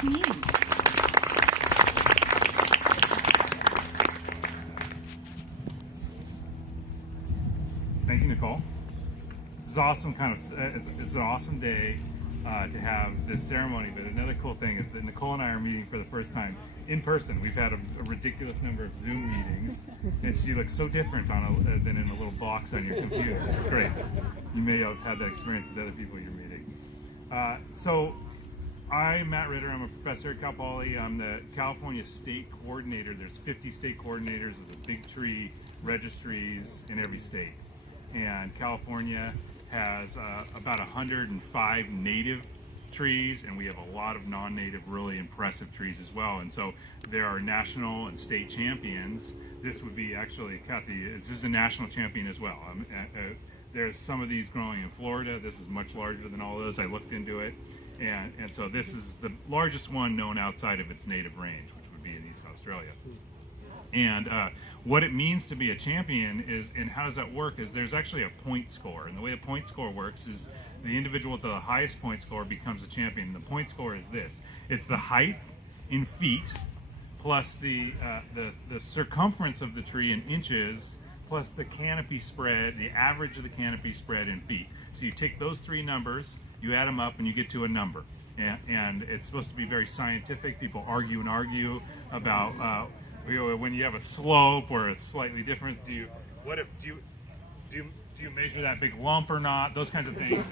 this mean? Thank you, Nicole. This is awesome. It's an awesome day to have this ceremony. But another cool thing is that Nicole and I are meeting for the first time in person. We've had a ridiculous number of Zoom meetings, and she looks so different than in a little box on your computer. It's great. You may have had that experience with other people you're meeting. So I'm Matt Ritter. I'm a professor at Cal Poly. I'm the California state coordinator. There's 50 state coordinators of the big tree registries in every state. And California has about 105 native trees, and we have a lot of non-native, really impressive trees as well. And so there are national and state champions. This would be actually, Kathy, this is a national champion as well. There's some of these growing in Florida. This is much larger than all those. I looked into it. And so this is the largest one known outside of its native range, which would be in East Australia. And what it means to be a champion is, and how does that work, is there's actually a point score. And the way a point score works is the individual with the highest point score becomes a champion. And the point score is this. It's the height in feet plus the circumference of the tree in inches plus the canopy spread, the average of the canopy spread in feet. So you take those three numbers, you add them up, and you get to a number. And it's supposed to be very scientific. People argue and argue about when you have a slope or it's slightly different. Do you measure that big lump or not? Those kinds of things.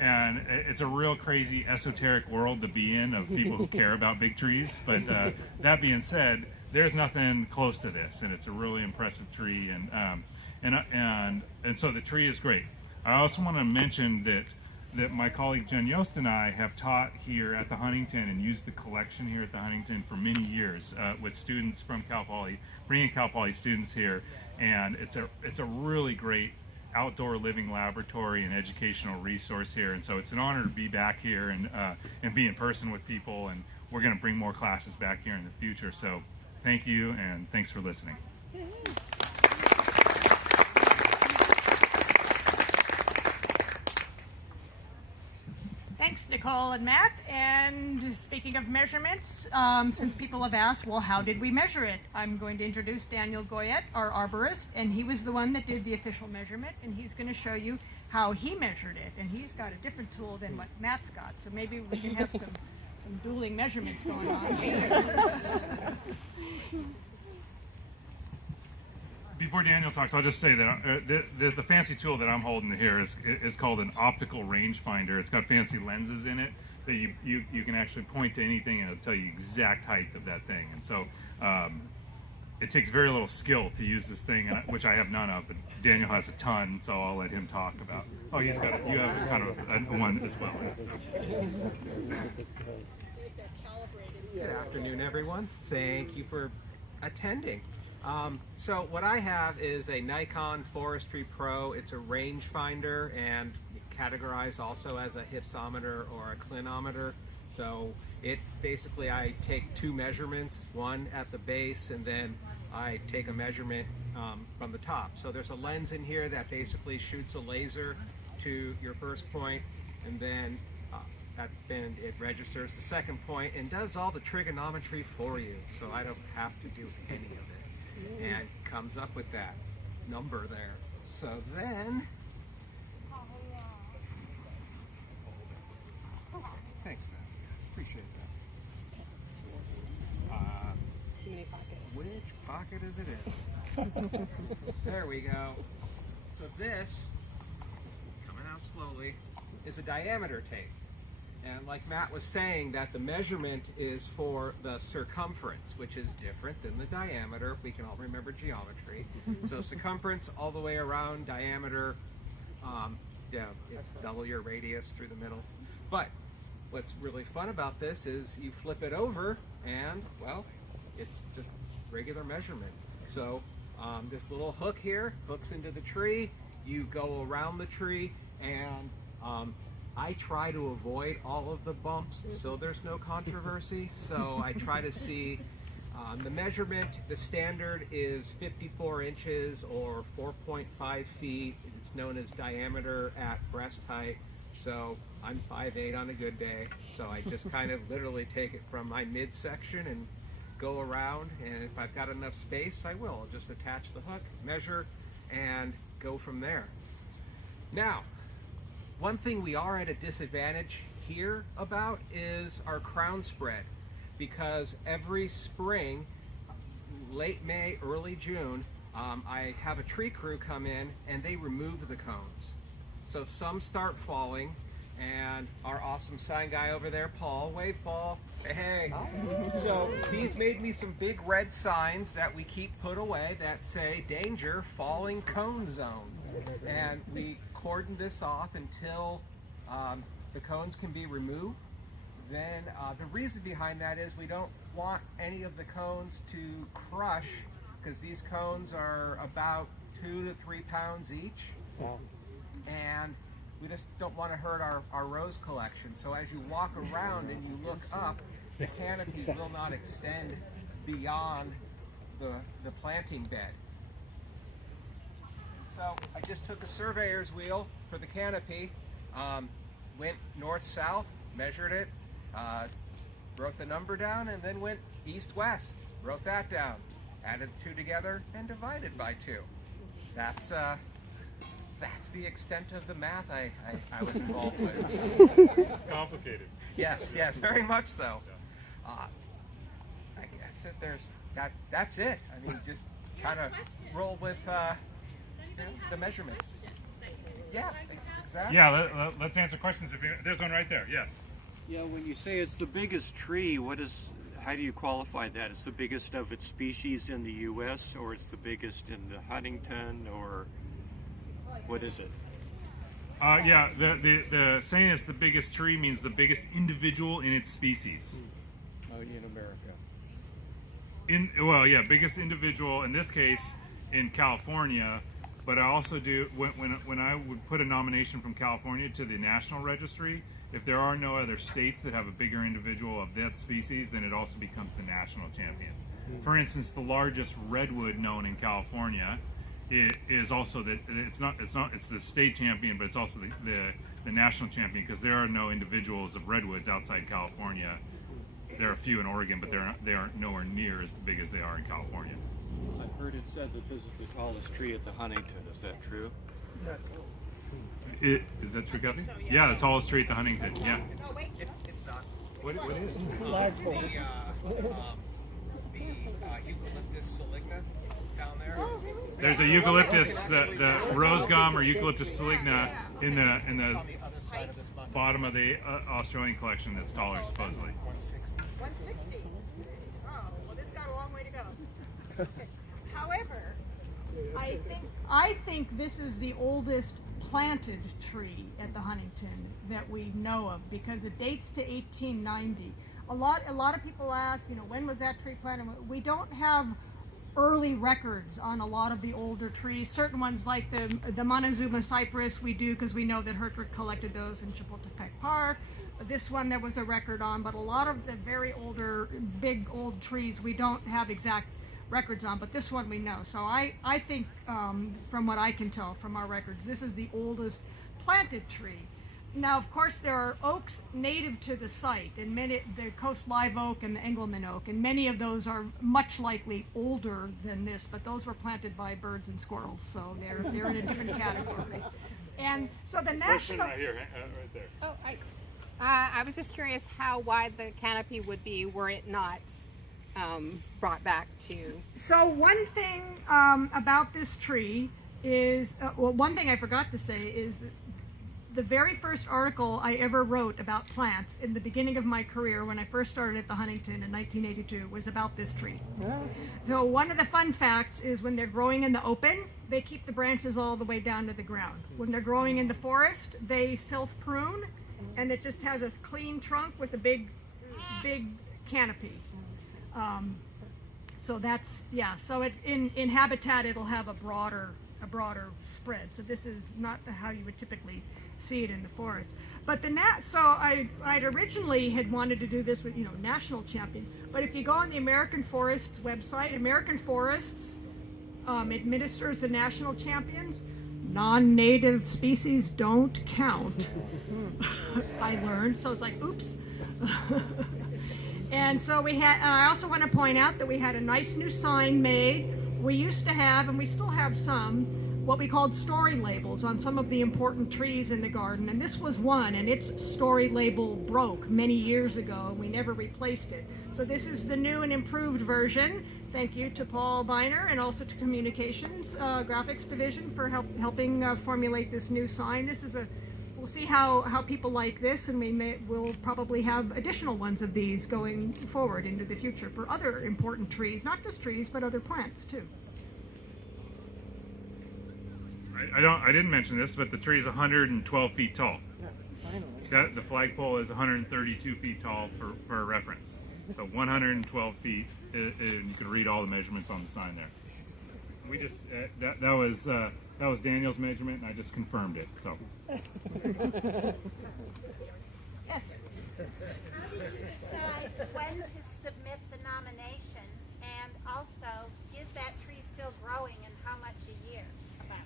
And it's a real crazy esoteric world to be in of people who care about big trees. But that being said, there's nothing close to this, and it's a really impressive tree. And so the tree is great. I also want to mention that my colleague Jen Yost and I have taught here at the Huntington and used the collection here at the Huntington for many years with students from Cal Poly, bringing Cal Poly students here, and it's a really great outdoor living laboratory and educational resource here. And so it's an honor to be back here and be in person with people, and we're going to bring more classes back here in the future. So thank you, and thanks for listening. Thanks, Nicole and Matt. And speaking of measurements, since people have asked, well, how did we measure it? I'm going to introduce Daniel Goyette, our arborist, and he was the one that did the official measurement, and he's going to show you how he measured it. And he's got a different tool than what Matt's got, so maybe we can have some dueling measurements going on. Before Daniel talks, I'll just say that the fancy tool that I'm holding here is called an optical rangefinder. It's got fancy lenses in it that you can actually point to anything and it'll tell you the exact height of that thing. And so it takes very little skill to use this thing, which I have none of, but Daniel has a ton, so I'll let him talk about. Oh, you have kind of one as well. So. Good afternoon, everyone. Thank you for attending. So what I have is a Nikon Forestry Pro. It's a rangefinder and categorized also as a hypsometer or a clinometer. So it basically, I take two measurements, one at the base, and then I take a measurement from the top. So there's a lens in here that basically shoots a laser to your first point, and then then it registers the second point and does all the trigonometry for you. So I don't have to do any of it. And comes up with that number there. So then, thanks, man. Appreciate that. Which pocket is it in? There we go. So this, coming out slowly, is a diameter tape. And like Matt was saying, that the measurement is for the circumference, which is different than the diameter, if we can all remember geometry. So circumference all the way around, diameter, it's double your radius through the middle. But what's really fun about this is you flip it over and, well, it's just regular measurement. So this little hook here hooks into the tree, you go around the tree, and I try to avoid all of the bumps so there's no controversy. So I try to see the measurement. The standard is 54 inches or 4.5 feet. It's known as diameter at breast height. So I'm 5'8" on a good day, so I just kind of literally take it from my midsection and go around, and if I've got enough space, I will. I'll just attach the hook, measure, and go from there. Now, one thing we are at a disadvantage here about is our crown spread, because every spring, late May, early June, I have a tree crew come in and they remove the cones. So some start falling, and our awesome sign guy over there, Paul, wave Paul, hey. So he's made me some big red signs that we keep put away that say, danger, falling cone zone. And we cordon this off until the cones can be removed. Then the reason behind that is we don't want any of the cones to crush, because these cones are about 2 to 3 pounds each. And we just don't want to hurt our rose collection. So as you walk around and you look up, the canopy will not extend beyond the planting bed. So I just took a surveyor's wheel for the canopy, went north-south, measured it, wrote the number down, and then went east-west, wrote that down, added the two together, and divided by 2. That's the extent of the math I was involved with. Complicated. Yes, very much so. I guess that that's it. I mean, just kind of roll with the measurements. Yeah, exactly. Yeah, let's answer questions. There's one right there. Yes. Yeah, when you say it's the biggest tree, how do you qualify that? It's the biggest of its species in the U.S., or it's the biggest in the Huntington, or what is it? Yeah, the saying is the biggest tree means the biggest individual in its species. Oh, in America. Biggest individual in this case in California. But I also do, when I would put a nomination from California to the National Registry, if there are no other states that have a bigger individual of that species, then it also becomes the national champion. For instance, the largest redwood known in California is also it's the state champion, but it's also the national champion, because there are no individuals of redwoods outside California. There are a few in Oregon, but they are nowhere near as big as they are in California. I've heard it said that this is the tallest tree at the Huntington. Is that true? Is that true, Kathy? Yeah, the tallest tree at the Huntington. Yeah. It's not. What is? The eucalyptus saligna down there. There's a eucalyptus, the rose gum or eucalyptus saligna in the On the other side of this button. bottom of the Australian collection that's taller, supposedly. 160. Oh, well, this got a long way to go. However, I think this is the oldest planted tree at the Huntington that we know of, because it dates to 1890. A lot of people ask, when was that tree planted? We don't have early records on a lot of the older trees. Certain ones like the Montezuma cypress we do, because we know that Hertrich collected those in Chapultepec Park. This one there was a record on, but a lot of the very older, big old trees we don't have exact records on, but this one we know. So I think, from what I can tell from our records, this is the oldest planted tree. Now, of course, there are oaks native to the site, and the coast live oak and the Engelmann oak, and many of those are much likely older than this, but those were planted by birds and squirrels, so they're in a different category. And so the national... Right here, right there. Oh, I was just curious how wide the canopy would be were it not brought back to... So one thing about this tree is, one thing I forgot to say is that the very first article I ever wrote about plants in the beginning of my career, when I first started at the Huntington in 1982, was about this tree. So one of the fun facts is when they're growing in the open, they keep the branches all the way down to the ground. When they're growing in the forest, they self-prune, and it just has a clean trunk with a big canopy. So that's, so in habitat it'll have a broader spread. So this is not how you would typically see it in the forest. But I'd originally had wanted to do this with national champion. But if you go on the American Forests website, American Forests administers the national champions. Non-native species don't count. I learned, so it's like, oops. And so we had, I also want to point out that we had a nice new sign made. We used to have, and we still have some, what we called story labels on some of the important trees in the garden. And this was one, and its story label broke many years ago, and we never replaced it. So this is the new and improved version. Thank you to Paul Biner and also to Communications Graphics Division for helping formulate this new sign. This is we'll see how people like this, and we'll probably have additional ones of these going forward into the future for other important trees, not just trees, but other plants too. I didn't mention this, but the tree is 112 feet tall. The flagpole is 132 feet tall for reference. So 112 feet, and you can read all the measurements on the sign there. We just that was Daniel's measurement, and I just confirmed it. So. Yes. How did you decide when to submit the nomination, and also, is that tree still growing, and how much a year?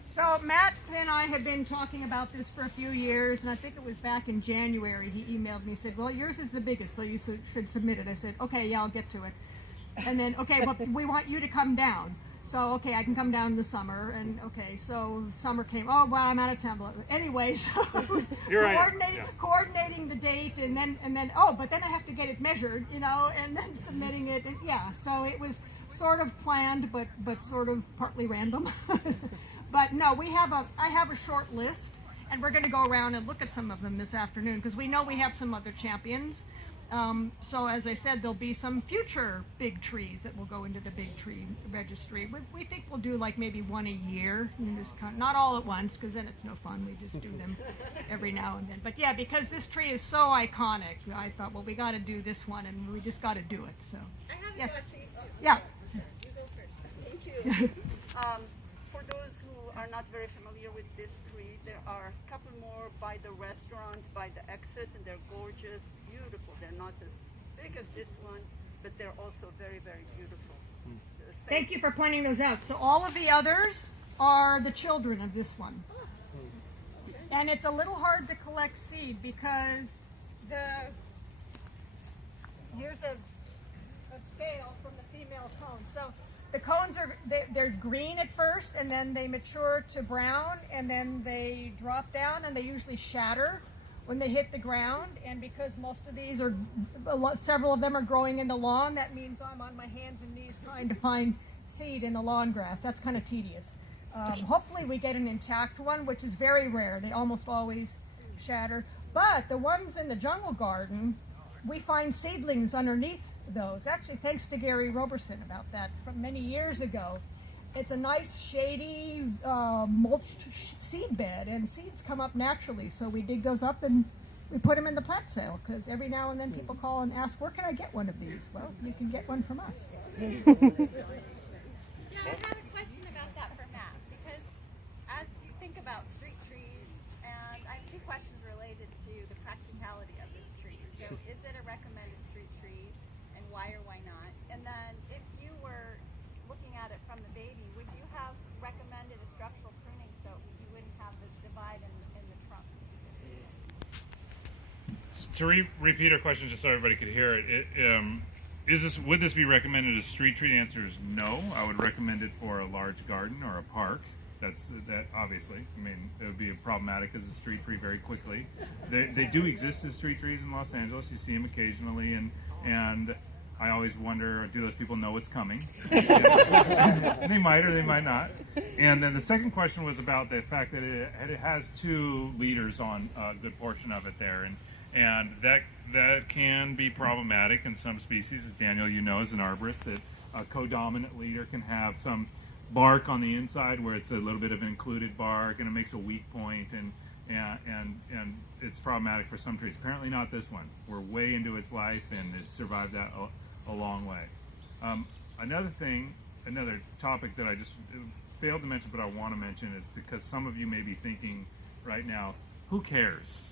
So Matt and I had been talking about this for a few years, and I think it was back in January he emailed me and said, well, yours is the biggest, so you should submit it. I said, okay, yeah, I'll get to it. And then, okay, well, we want you to come down. So, okay, I can come down in the summer, and okay, so summer came, oh, well, I'm out of town. Anyway, so it was coordinating the date, and then, oh, but then I have to get it measured, you know, and then submitting it, and yeah, so it was sort of planned, but sort of partly random. But no, I have a short list, and we're going to go around and look at some of them this afternoon, because we know we have some other champions. So as I said, there'll be some future big trees that will go into the big tree registry. We think we'll do like maybe one a year, in this not all at once, because then it's no fun. We just do them every now and then. But yeah, because this tree is so iconic, I thought, well, we got to do this one, and we just got to do it. So I have yes, a question. yeah. You go first. Thank you. For those who are not very familiar with this tree, there are a couple more by the restaurants, by the exits, and they're gorgeous, beautiful. They're not as big as this one, but they're also very, very beautiful. Thank you for pointing those out. So all of the others are the children of this one. And it's a little hard to collect seed because here's a scale from the female cone. So the cones they're green at first, and then they mature to brown, and then they drop down, and they usually shatter when they hit the ground. And because most of these several of them are growing in the lawn, that means I'm on my hands and knees trying to find seed in the lawn grass. That's kind of tedious. Hopefully we get an intact one, which is very rare. They almost always shatter. But the ones in the jungle garden, we find seedlings underneath those. Actually, thanks to Gary Roberson about that from many years ago. It's a nice, shady, mulched seed bed, and seeds come up naturally. So we dig those up and we put them in the plant sale, because every now and then people call and ask, where can I get one of these? Well, you can get one from us. Yeah, I have a question about that for Matt, because as you think about street trees, and I have two questions related to the practicality of this tree. So is it a recommended street tree, and why or why not? And then if you were looking at it from the baby, would you have recommended a structural pruning so you wouldn't have the divide in the trunk? To repeat our question just so everybody could hear it, would this be recommended as street tree? The answer is no. I would recommend it for a large garden or a park. That obviously, I mean, it would be problematic as a street tree very quickly. They do exist as street trees in Los Angeles. You see them occasionally, and I always wonder, do those people know it's coming? They might or they might not. And then the second question was about the fact that it has 2 leaders on a good portion of it there, and that can be problematic in some species. As Daniel, you know, as an arborist, that a codominant leader can have some bark on the inside where it's a little bit of included bark, and it makes a weak point, and it's problematic for some trees. Apparently not this one. We're way into its life, and it survived that a long way. Another topic that I just failed to mention, but I want to mention, is because some of you may be thinking right now, who cares?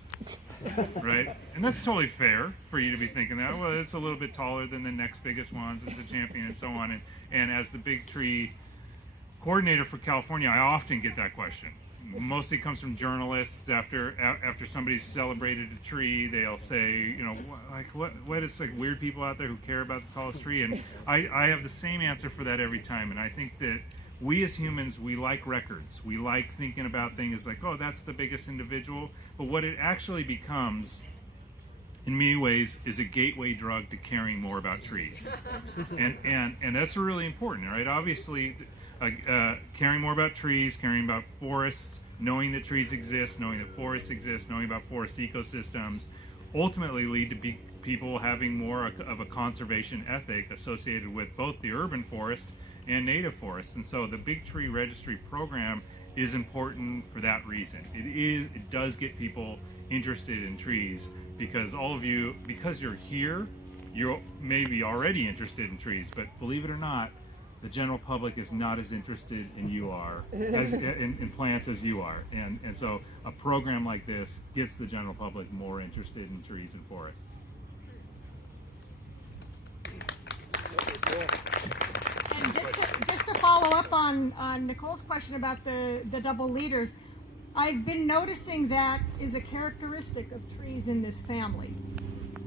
Right? And that's totally fair for you to be thinking that. Well, it's a little bit taller than the next biggest ones, it's a champion, and so on. And as the big tree coordinator for California, I often get that question. mostly comes from journalists. After somebody's celebrated a tree, they'll say, you know, what is like weird people out there who care about the tallest tree, and I have the same answer for that every time. And I think that we as humans, we like records. We like thinking about things like, oh, that's the biggest individual. But what it actually becomes, in many ways, is a gateway drug to caring more about trees. And that's really important, right? Obviously, caring more about trees, caring about forests, knowing that trees exist, knowing that forests exist, knowing about forest ecosystems, ultimately lead to people having more of a conservation ethic associated with both the urban forest and native forests. And so the Big Tree Registry program is important for that reason. It does get people interested in trees, because all of you, because you're here, you're maybe already interested in trees, but believe it or not, the general public is not as interested in in plants as you are. And so a program like this gets the general public more interested in trees and forests. And just to follow up on Nicole's question about the double leaders, I've been noticing that is a characteristic of trees in this family.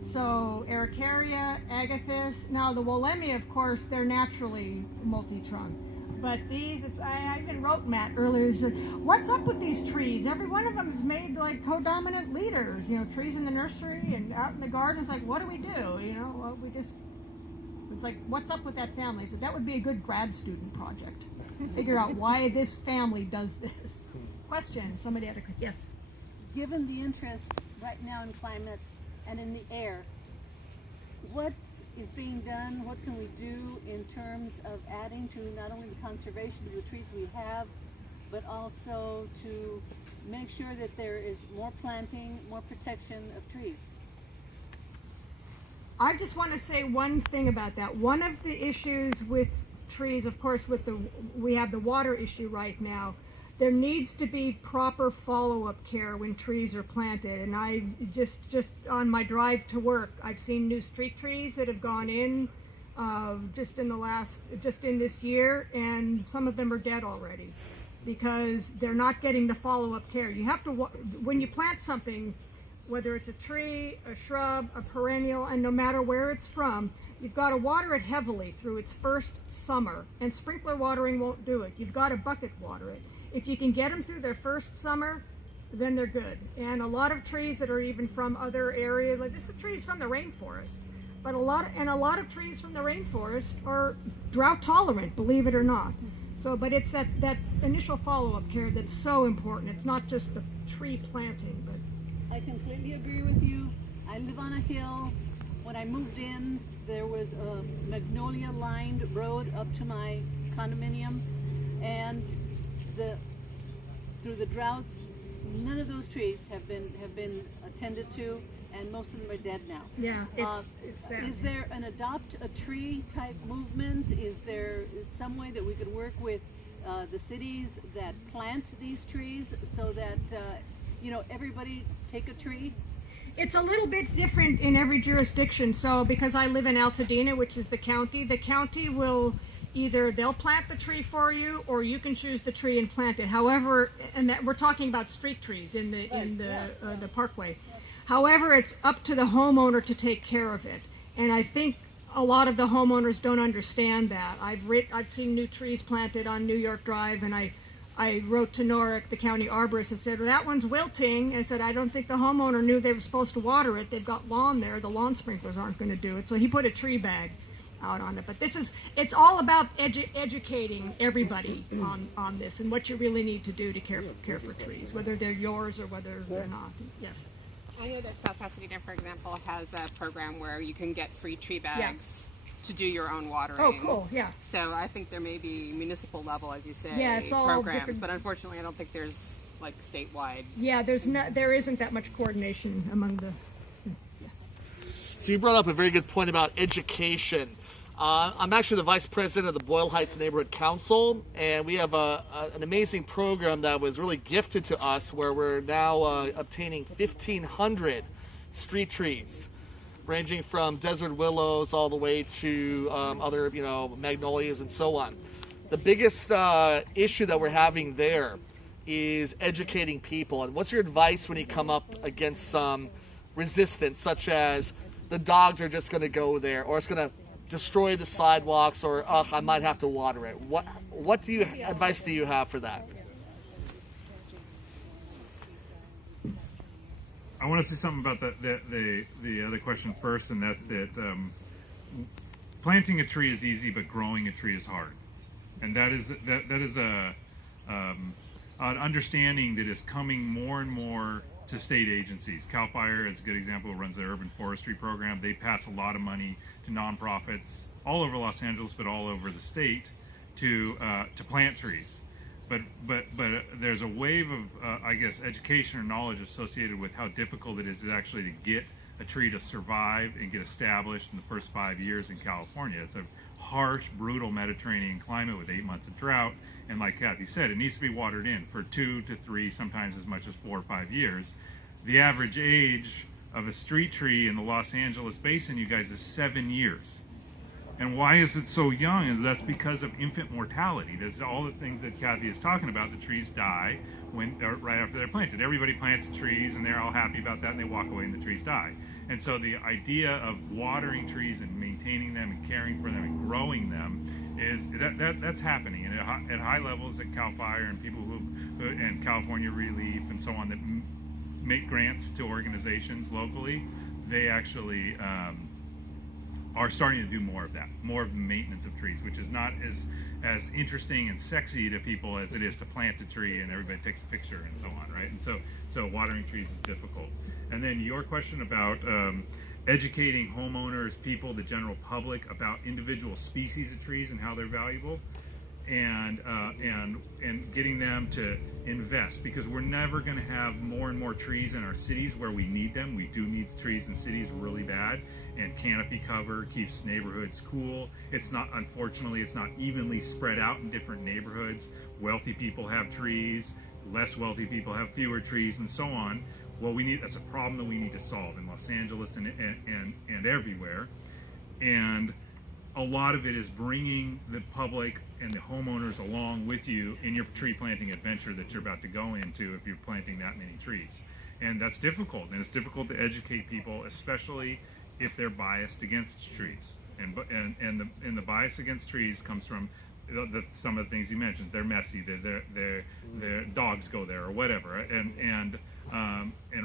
So Ericaria, Agathis, now the Wollemia, of course, they're naturally multi-trunk. But these, I even wrote Matt earlier, said, what's up with these trees? Every one of them is made like co-dominant leaders. You know, trees in the nursery and out in the garden. It's like, what do we do? You know, well, it's like, what's up with that family? I said, that would be a good grad student project. Figure out why this family does this. Question, somebody had a question. Yes. Given the interest right now in climate and in the air, what is being done? What can we do in terms of adding to not only the conservation of the trees we have, but also to make sure that there is more planting, more protection of trees? I just want to say one thing about that. One of the issues with trees, of course, we have the water issue right now. There needs to be proper follow-up care when trees are planted. And I just on my drive to work, I've seen new street trees that have gone in just in this year, and some of them are dead already because they're not getting the follow-up care. You have to, when you plant something, whether it's a tree, a shrub, a perennial, and no matter where it's from, you've got to water it heavily through its first summer, and sprinkler watering won't do it. You've got to bucket water it. If you can get them through their first summer, then they're good. And a lot of trees that are even from other areas, like this is trees from the rainforest, but a lot of trees from the rainforest are drought tolerant, believe it or not. So, but it's that initial follow-up care that's so important. It's not just the tree planting, but. I completely agree with you. I live on a hill. When I moved in, there was a magnolia-lined road up to my condominium, and through the droughts, none of those trees have been attended to, and most of them are dead now. Yeah, it's sad. Is there an adopt a tree type movement? Is there some way that we could work with the cities that plant these trees so that everybody take a tree? It's a little bit different in every jurisdiction. So because I live in Altadena, which is the county will either they'll plant the tree for you, or you can choose the tree and plant it. However, and that we're talking about street trees in the parkway. However, it's up to the homeowner to take care of it. And I think a lot of the homeowners don't understand that. I've seen new trees planted on New York Drive, and I wrote to Norick, the county arborist, and said, well, that one's wilting. I said, I don't think the homeowner knew they were supposed to water it. They've got lawn there. The lawn sprinklers aren't going to do it. So he put a tree bag out on it. But it's all about educating everybody on this and what you really need to do to care for trees, whether they're yours or whether they're not. Yes. I know that South Pasadena, for example, has a program where you can get free tree bags to do your own watering. Oh, cool, yeah. So I think there may be municipal level, as you say, it's all programs, different. but unfortunately I don't think there's like statewide. Yeah, there isn't that much coordination among the... So you brought up a very good point about education. I'm actually the vice president of the Boyle Heights Neighborhood Council, and we have an amazing program that was really gifted to us where we're now obtaining 1,500 street trees, ranging from desert willows all the way to other, magnolias and so on. The biggest issue that we're having there is educating people. And what's your advice when you come up against some resistance, such as the dogs are just going to go there, or it's going to destroy the sidewalks, or I might have to water it? What advice do you have for that? I want to say something about the other question first, and that's that planting a tree is easy, but growing a tree is hard, and that is an understanding that is coming more and more to state agencies. CAL FIRE is a good example, runs the urban forestry program. They pass a lot of money to nonprofits all over Los Angeles, but all over the state to plant trees. But there's a wave of I guess education or knowledge associated with how difficult it is actually to get a tree to survive and get established in the first 5 years in California. It's a harsh, brutal Mediterranean climate with 8 months of drought, and like Kathy said, it needs to be watered in for 2 to 3, sometimes as much as 4 or 5 years. The average age of a street tree in the Los Angeles basin, you guys, is 7 years. And why is it so young? And that's because of infant mortality. That's all the things that Kathy is talking about. The trees die right after they're planted. Everybody plants trees and they're all happy about that, and they walk away and the trees die. And so the idea of watering trees and maintaining them and caring for them and growing them is that's happening. And at high levels at CAL FIRE and people who and California Relief and so on that make grants to organizations locally, they actually are starting to do more of that, more of the maintenance of trees, which is not as interesting and sexy to people as it is to plant a tree and everybody takes a picture and so on, right? And so watering trees is difficult. And then your question about educating homeowners, people, the general public about individual species of trees and how they're valuable, and getting them to invest, because we're never going to have more and more trees in our cities where we need them. We do need trees in cities really bad, and canopy cover keeps neighborhoods cool. It's not, unfortunately, it's not evenly spread out in different neighborhoods. Wealthy people have trees, less wealthy people have fewer trees, and so on. Well, that's a problem that we need to solve in Los Angeles and everywhere. And a lot of it is bringing the public and the homeowners along with you in your tree planting adventure that you're about to go into if you're planting that many trees. And that's difficult, and it's difficult to educate people, especially if they're biased against trees. And the bias against trees comes from some of the things you mentioned. They're messy, their dogs go there or whatever, and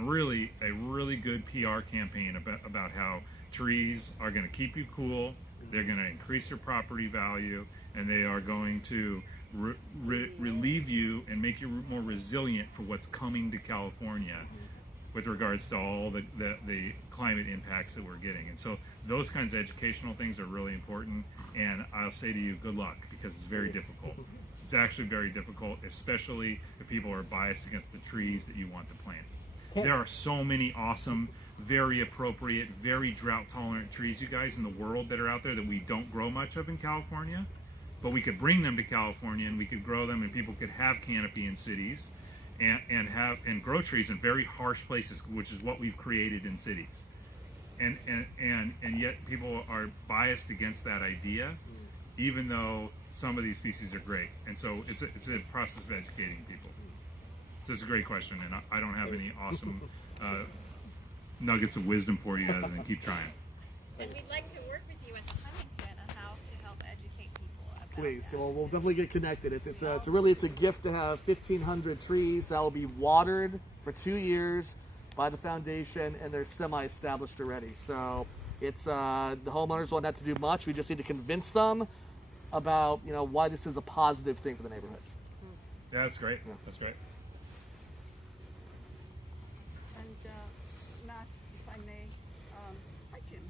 really a really good PR campaign about how trees are going to keep you cool. They're going to increase your property value, and they are going to relieve you and make you more resilient for what's coming to California with regards to all the climate impacts that we're getting. And so those kinds of educational things are really important, and I'll say to you, good luck, because it's very difficult. It's actually very difficult, especially if people are biased against the trees that you want to plant. There are so many awesome, very appropriate, very drought-tolerant trees, you guys, in the world that are out there that we don't grow much of in California. But we could bring them to California, and we could grow them, and people could have canopy in cities and grow trees in very harsh places, which is what we've created in cities. And yet people are biased against that idea, even though some of these species are great. And so it's a process of educating people. So it's a great question, and I don't have any awesome nuggets of wisdom for you other than keep trying. And we'd like to work with you at the Huntington on how to help educate people about Please, that. so we'll definitely get connected. It's a gift to have 1,500 trees that will be watered for 2 years by the foundation, and they're semi-established already. So it's the homeowners won't have to do much. We just need to convince them about why this is a positive thing for the neighborhood. Yeah, that's great. That's great. Matt, if I may, hi Jim.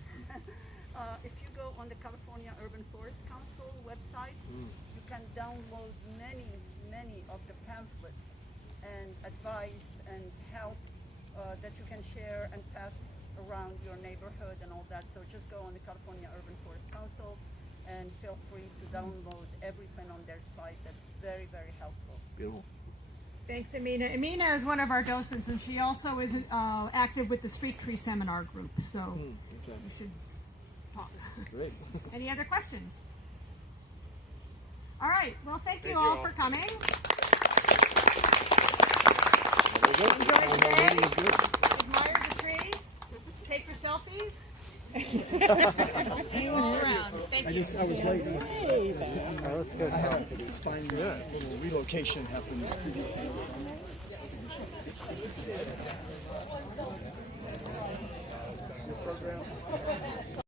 If you go on the California Urban Forest Council website, you can download many of the pamphlets and advice and help that you can share and pass around your neighborhood and all that. So just go on the California Urban Forest Council and feel free to download everything on their site. That's very, very helpful. Beautiful. Thanks, Amina. Amina is one of our docents, and she also is active with the Street Tree Seminar Group. So we should talk. Great. Any other questions? All right. Well, thank you all for coming. Enjoy the day. Admire the tree. Take your selfies. See you all around. Thank you. I was late. I had a spine little relocation happen. Program.